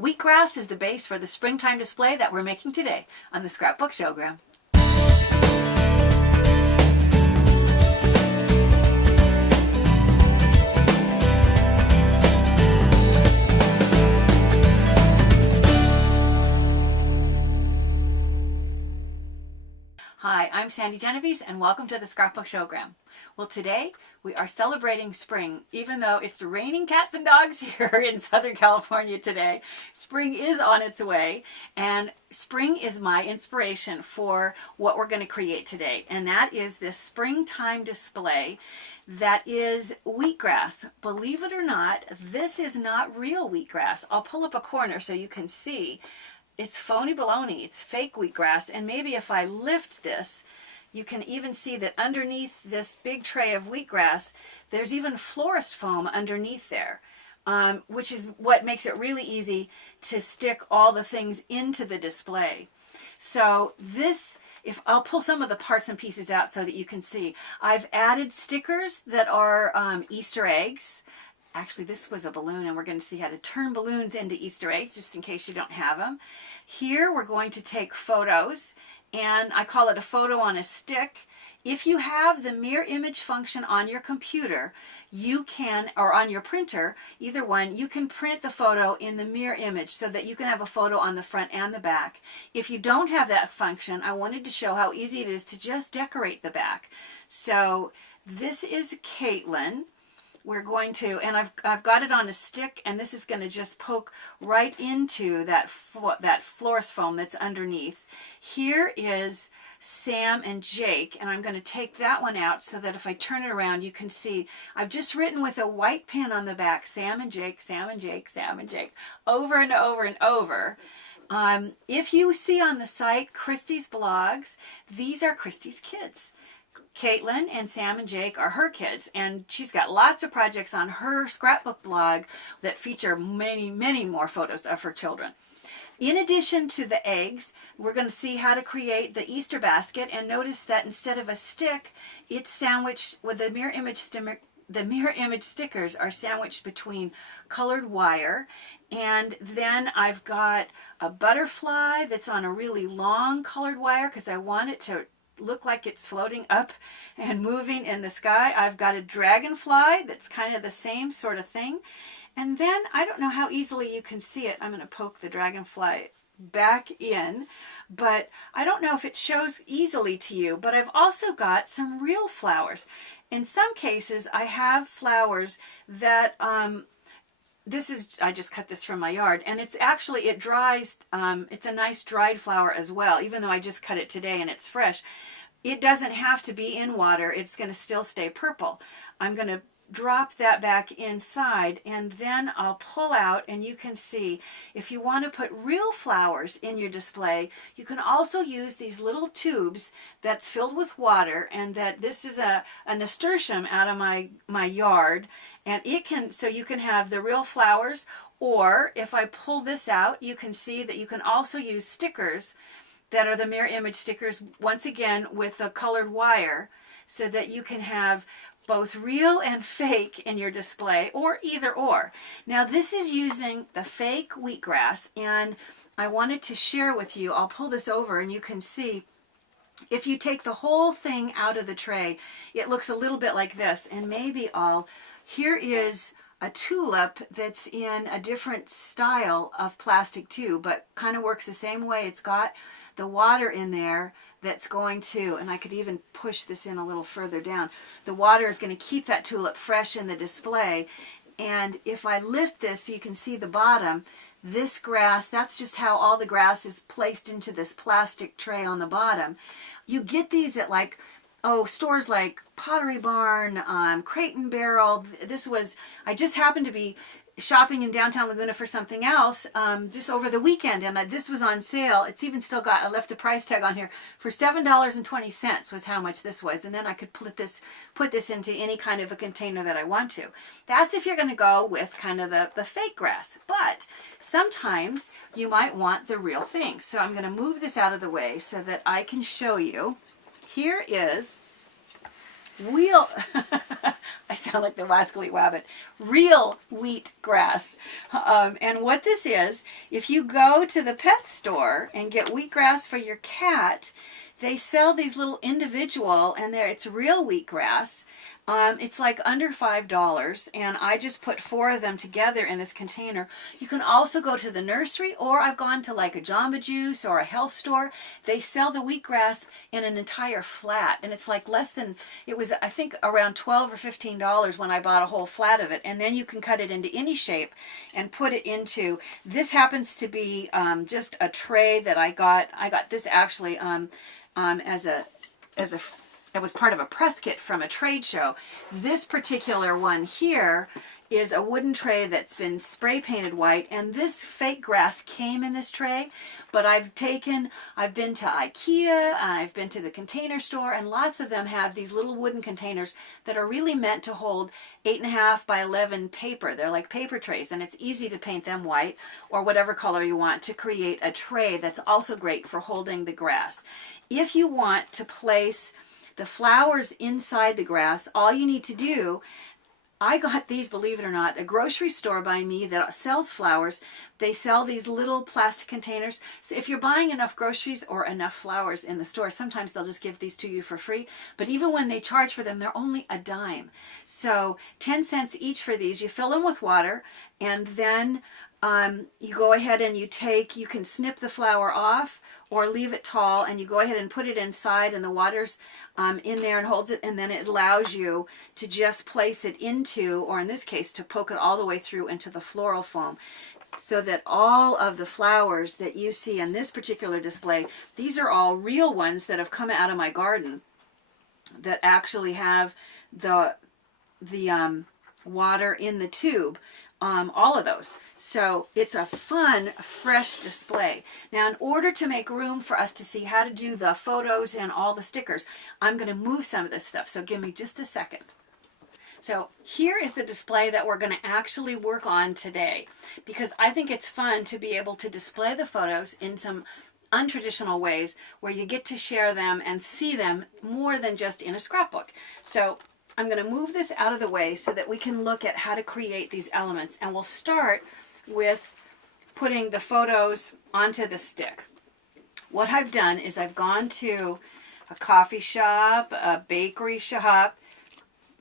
Wheatgrass is the base for the springtime display that we're making today on the Scrapbook Showgram. Hi, I'm Sandy Genovese and welcome to the Scrapbook Showgram. Well, today we are celebrating spring. Even though it's raining cats and dogs here in Southern California today, spring is on its way, and spring is my inspiration for what we're going to create today, and that is this springtime display that is wheatgrass. Believe it or not, this is not real wheatgrass. I'll pull up a corner so you can see. It's phony baloney. It's fake wheatgrass, and maybe if I lift this, you can even see that underneath this big tray of wheatgrass, there's even florist foam underneath there, which is what makes it really easy to stick all the things into the display. So this, if I'll pull some of the parts and pieces out so that you can see, I've added stickers that are Easter eggs. Actually, this was a balloon, and we're going to see how to turn balloons into Easter eggs, just in case you don't have them. Here, we're going to take photos, and I call it a photo on a stick. If you have the mirror image function on your computer, you can, or on your printer, either one, you can print the photo in the mirror image so that you can have a photo on the front and the back. If you don't have that function, I wanted to show how easy it is to just decorate the back. So this is Caitlin. We're going to, and I've got it on a stick, and this is going to just poke right into that florist foam that's underneath. Here is Sam and Jake, and I'm going to take that one out so that if I turn it around, you can see I've just written with a white pen on the back, Sam and Jake, Sam and Jake, Sam and Jake, over and over and over. If you see on the site Christy's blogs, these are Christy's kids. Caitlin and Sam and Jake are her kids, and she's got lots of projects on her scrapbook blog that feature many, many more photos of her children. In addition to the eggs, we're going to see how to create the Easter basket, and notice that instead of a stick, it's sandwiched with the mirror image stickers are sandwiched between colored wire. And then I've got a butterfly that's on a really long colored wire because I want it to look like it's floating up and moving in the sky. I've got a dragonfly that's kind of the same sort of thing. And then I don't know how easily you can see it. I'm going to poke the dragonfly back in, but I don't know if it shows easily to you, but I've also got some real flowers. In some cases, I have flowers that I just cut this from my yard, and it's actually, it dries, it's a nice dried flower as well, even though I just cut it today and it's fresh. It doesn't have to be in water, it's going to still stay purple. I'm going to drop that back inside, and then I'll pull out, and you can see if you want to put real flowers in your display, you can also use these little tubes that's filled with water, and that this is a nasturtium out of my yard, and it can, so you can have the real flowers, or if I pull this out, you can see that you can also use stickers that are the mirror image stickers, once again with a colored wire, so that you can have both real and fake in your display, or either or. Now this is using the fake wheatgrass, and I wanted to share with you, I'll pull this over and you can see, if you take the whole thing out of the tray, it looks a little bit like this, and maybe here is a tulip that's in a different style of plastic too, but kind of works the same way. It's got the water in there that's going to, and I could even push this in a little further down, the water is going to keep that tulip fresh in the display. And if I lift this so you can see the bottom, this grass, that's just how all the grass is placed into this plastic tray on the bottom. You get these at stores like Pottery Barn, Crate and Barrel. I just happened to be shopping in downtown Laguna for something else just over the weekend, and this was on sale. It's even still got, I left the price tag on here, for $7.20 was how much this was, and then I could put this into any kind of a container that I want to. That's if you're going to go with kind of the fake grass, but sometimes you might want the real thing. So I'm going to move this out of the way so that I can show you. Here is I sound like the Wascally Wabbit. Real wheat grass. And what this is, if you go to the pet store and get wheatgrass for your cat, they sell these little individual, and it's real wheatgrass. It's like under $5, and I just put 4 of them together in this container. You can also go to the nursery, or I've gone to like a Jamba Juice or a health store. They sell the wheatgrass in an entire flat, and it's like less than, it was I think around $12 or $15 when I bought a whole flat of it, and then you can cut it into any shape and put it into, this happens to be just a tray that I got this actually it was part of a press kit from a trade show. This particular one here is a wooden tray that's been spray painted white, and this fake grass came in this tray, but I've been to IKEA, and I've been to the Container Store, and lots of them have these little wooden containers that are really meant to hold 8.5 by 11 paper. They're like paper trays, and it's easy to paint them white or whatever color you want to create a tray that's also great for holding the grass. If you want to place the flowers inside the grass, all you need to do, I got these, believe it or not, a grocery store by me that sells flowers. They sell these little plastic containers. So if you're buying enough groceries or enough flowers in the store, sometimes they'll just give these to you for free. But even when they charge for them, they're only a dime. So 10 cents each for these. You fill them with water, and then you go ahead and you can snip the flower off or leave it tall, and you go ahead and put it inside, and the water's in there and holds it, and then it allows you to just place it into, or in this case, to poke it all the way through into the floral foam, so that all of the flowers that you see in this particular display, these are all real ones that have come out of my garden that actually have the water in the tube. All of those. So it's a fun, fresh display. Now, in order to make room for us to see how to do the photos and all the stickers, I'm going to move some of this stuff. So give me just a second. So here is the display that we're going to actually work on today, because I think it's fun to be able to display the photos in some untraditional ways where you get to share them and see them more than just in a scrapbook. So I'm going to move this out of the way so that we can look at how to create these elements. And we'll start with putting the photos onto the stick. What I've done is I've gone to a coffee shop, a bakery shop,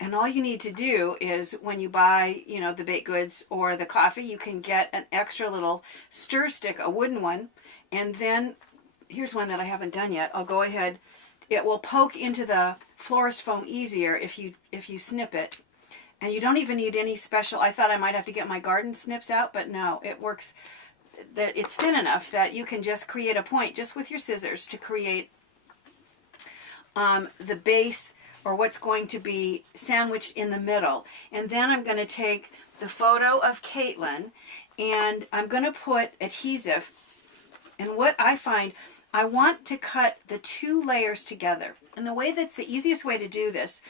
and all you need to do is when you buy, the baked goods or the coffee, you can get an extra little stir stick, a wooden one, and then here's one that I haven't done yet. I'll go ahead. It will poke into the florist foam easier if you snip it. And you don't even need any special, I thought I might have to get my garden snips out, but no, it works. That it's thin enough that you can just create a point just with your scissors to create the base, or what's going to be sandwiched in the middle. And then I'm going to take the photo of Caitlin, and I'm going to put adhesive. And what I find, I want to cut the 2 layers together. And the way that's the easiest way to do this,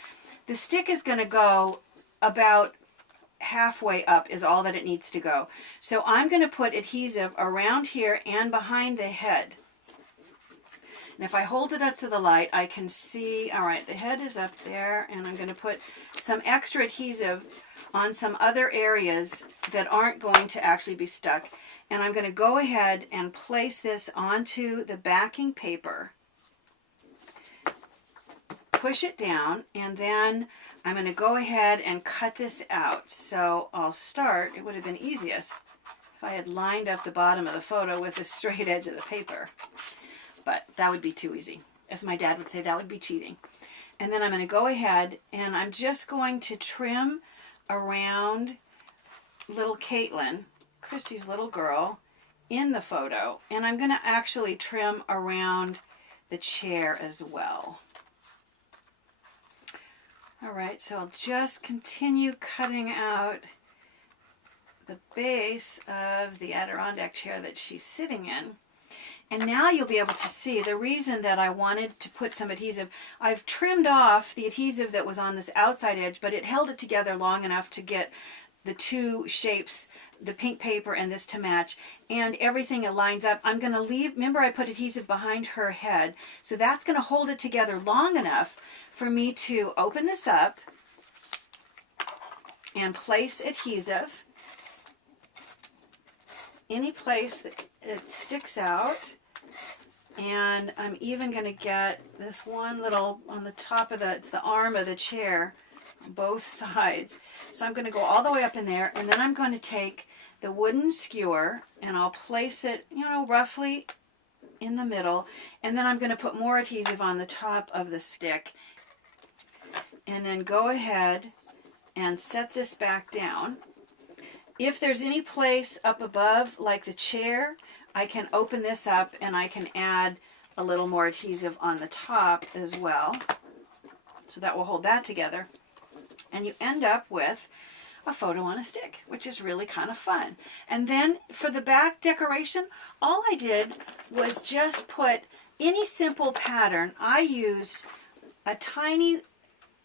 the stick is going to go about halfway up is all that it needs to go. So I'm going to put adhesive around here and behind the head. And if I hold it up to the light, I can see, all right, the head is up there, and I'm going to put some extra adhesive on some other areas that aren't going to actually be stuck. And I'm going to go ahead and place this onto the backing paper, push it down, and then I'm going to go ahead and cut this out. So I'll start, it would have been easiest if I had lined up the bottom of the photo with the straight edge of the paper. But that would be too easy. As my dad would say, that would be cheating. And then I'm going to go ahead and I'm just going to trim around little Caitlin, Christy's little girl, in the photo. And I'm going to actually trim around the chair as well. All right, so I'll just continue cutting out the base of the Adirondack chair that she's sitting in. And now you'll be able to see the reason that I wanted to put some adhesive. I've trimmed off the adhesive that was on this outside edge, but it held it together long enough to get the 2 shapes, the pink paper and this, to match, and everything it lines up. I'm going to leave, remember I put adhesive behind her head, so that's going to hold it together long enough for me to open this up and place adhesive any place that it sticks out. And I'm even going to get this one little on the top of it's the arm of the chair, both sides. So I'm going to go all the way up in there, and then I'm going to take the wooden skewer and I'll place it, you know, roughly in the middle, and then I'm going to put more adhesive on the top of the stick, and then go ahead and set this back down. If there's any place up above, like the chair, I can open this up and I can add a little more adhesive on the top as well. So that will hold that together. And you end up with a photo on a stick, which is really kind of fun. And then for the back decoration, all I did was just put any simple pattern. I used a tiny,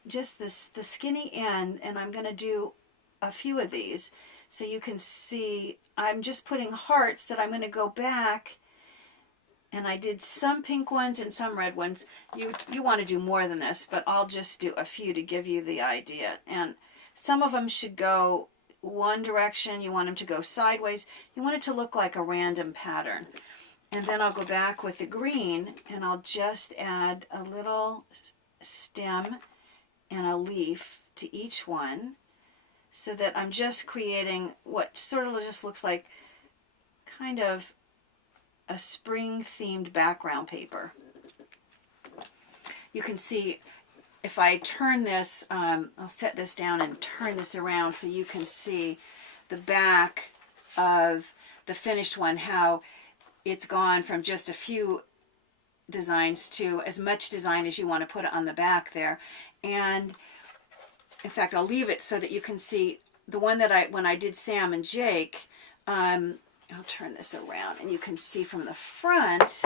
just the skinny end, and I'm going to do a few of these so you can see. I'm just putting hearts that I'm going to go back, and I did some pink ones and some red ones. You want to do more than this, but I'll just do a few to give you the idea. And some of them should go one direction. You want them to go sideways. You want it to look like a random pattern. And then I'll go back with the green, and I'll just add a little stem and a leaf to each one, so that I'm just creating what sort of just looks like kind of a spring-themed background paper. You can see if I turn this, I'll set this down and turn this around so you can see the back of the finished one, how it's gone from just a few designs to as much design as you want to put on the back there. And in fact, I'll leave it so that you can see the one that when I did Sam and Jake, I'll turn this around and you can see from the front,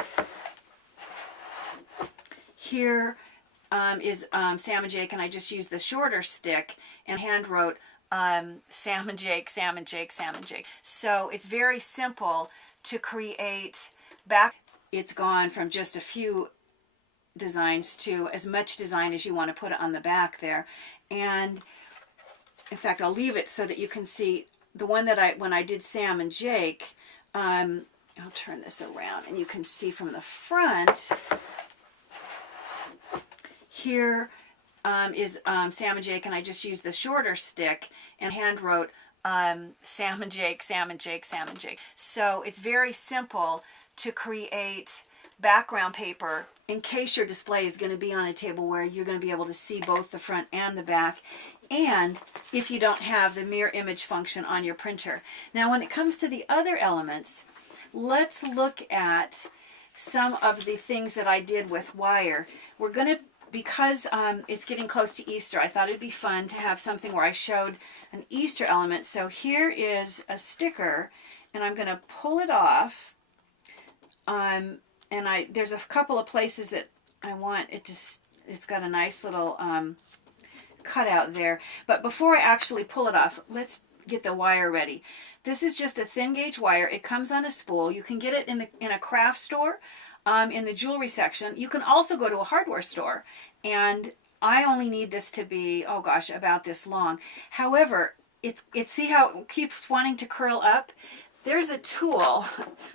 here is Sam and Jake, and I just used the shorter stick and hand wrote Sam and Jake, Sam and Jake, Sam and Jake. So it's very simple to create back. It's gone from just a few designs to as much design as you want to put on the back there. And in fact, I'll leave it so that you can see the one that when I did Sam and Jake, I'll turn this around and you can see from the front, here is Sam and Jake, and I just used the shorter stick and hand wrote Sam and Jake, Sam and Jake, Sam and Jake. So it's very simple to create background paper in case your display is going to be on a table where you're going to be able to see both the front and the back, and if you don't have the mirror image function on your printer. Now when it comes to the other elements, let's look at some of the things that I did with wire. We're going to, because it's getting close to Easter, I thought it'd be fun to have something where I showed an Easter element. So here is a sticker, and I'm going to pull it off. And there's a couple of places that I want it to, it's got a nice little cutout there. But before I actually pull it off, let's get the wire ready. This is just a thin gauge wire. It comes on a spool. You can get it in a craft store, in the jewelry section. You can also go to a hardware store, and I only need this to be, oh gosh, about this long. However, see how it keeps wanting to curl up? There's a tool.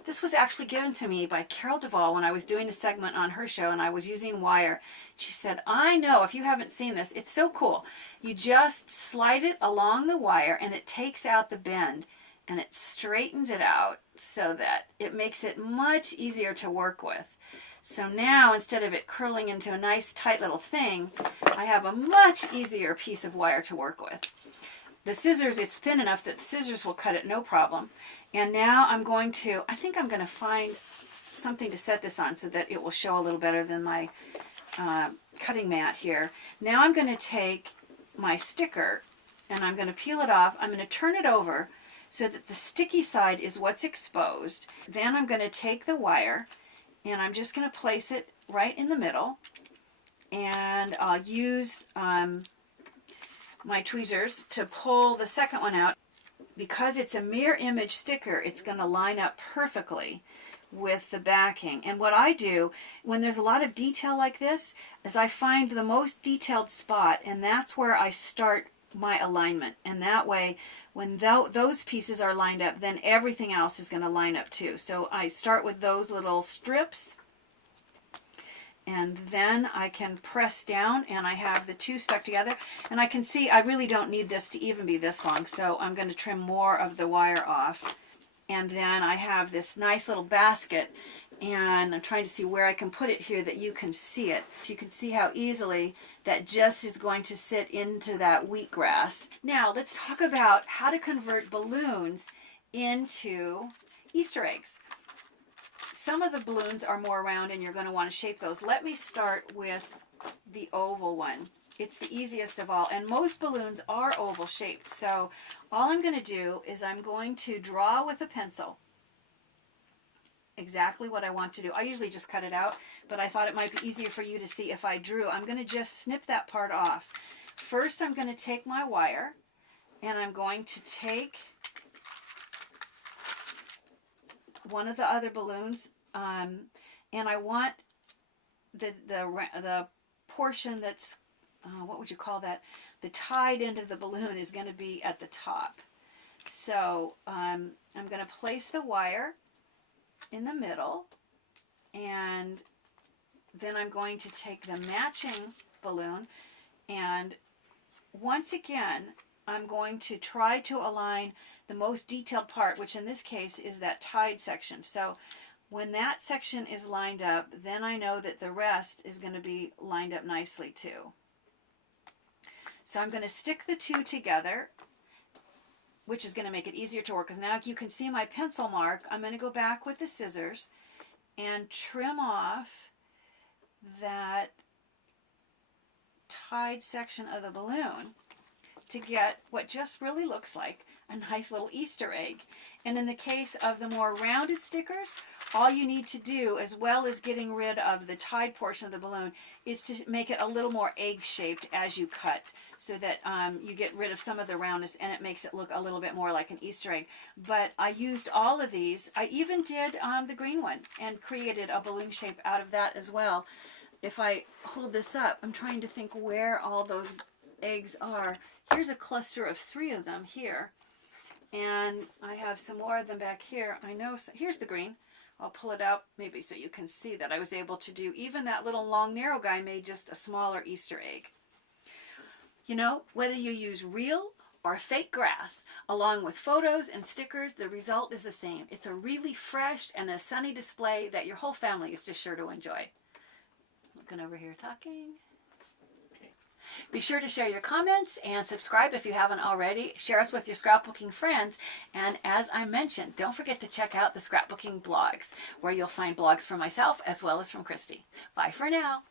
This was actually given to me by Carol Duvall when I was doing a segment on her show, and I was using wire. She said, I know, if you haven't seen this, it's so cool. You just slide it along the wire, and it takes out the bend, and it straightens it out so that it makes it much easier to work with. So now, instead of it curling into a nice tight little thing, I have a much easier piece of wire to work with. The scissors, it's thin enough that the scissors will cut it no problem. And now I'm going to, I think I'm going to find something to set this on so that it will show a little better than my cutting mat here. Now I'm going to take my sticker and I'm going to peel it off. I'm going to turn it over so that the sticky side is what's exposed. Then I'm going to take the wire and I'm just going to place it right in the middle. And I'll use my tweezers to pull the second one out. Because it's a mirror image sticker, it's going to line up perfectly with the backing. And what I do when there's a lot of detail like this is I find the most detailed spot, and that's where I start my alignment. And that way, when those pieces are lined up, then everything else is going to line up too. So I start with those little strips, and then I can press down, and I have the two stuck together. And I can see I really don't need this to even be this long, so I'm going to trim more of the wire off. And then I have this nice little basket, and I'm trying to see where I can put it here that you can see it. So you can see how easily that just is going to sit into that wheatgrass. Now let's talk about how to convert balloons into Easter eggs. Some of the balloons are more round and you're going to want to shape those. Let me start with the oval one. It's the easiest of all, and most balloons are oval shaped. So all I'm going to do is I'm going to draw with a pencil exactly what I want to do. I usually just cut it out, but I thought it might be easier for you to see if I drew. I'm going to just snip that part off. First, I'm going to take my wire, and I'm going to take one of the other balloons, and I want the portion that's what would you call that? The tied end of the balloon is going to be at the top. So I'm going to place the wire in the middle, and then I'm going to take the matching balloon, and once again I'm going to try to align the most detailed part, which in this case is that tied section. So when that section is lined up, then I know that the rest is going to be lined up nicely too. So I'm going to stick the two together, which is going to make it easier to work with. Now you can see my pencil mark. I'm going to go back with the scissors and trim off that tied section of the balloon to get what just really looks like a nice little Easter egg. And in the case of the more rounded stickers, all you need to do, as well as getting rid of the tied portion of the balloon, is to make it a little more egg-shaped as you cut, so that you get rid of some of the roundness, and it makes it look a little bit more like an Easter egg. But I used all of these. I even did the green one and created a balloon shape out of that as well. If I hold this up, I'm trying to think where all those eggs are. Here's a cluster of 3 of them here. And I have some more of them back here. I know, here's the green. I'll pull it out maybe so you can see that I was able to do, even that little long narrow guy made just a smaller Easter egg. You know, whether you use real or fake grass, along with photos and stickers, the result is the same. It's a really fresh and a sunny display that your whole family is just sure to enjoy. Looking over here talking. Be sure to share your comments and subscribe if you haven't already. Share us with your scrapbooking friends. And as I mentioned, don't forget to check out the scrapbooking blogs, where you'll find blogs from myself as well as from Christy. Bye for now.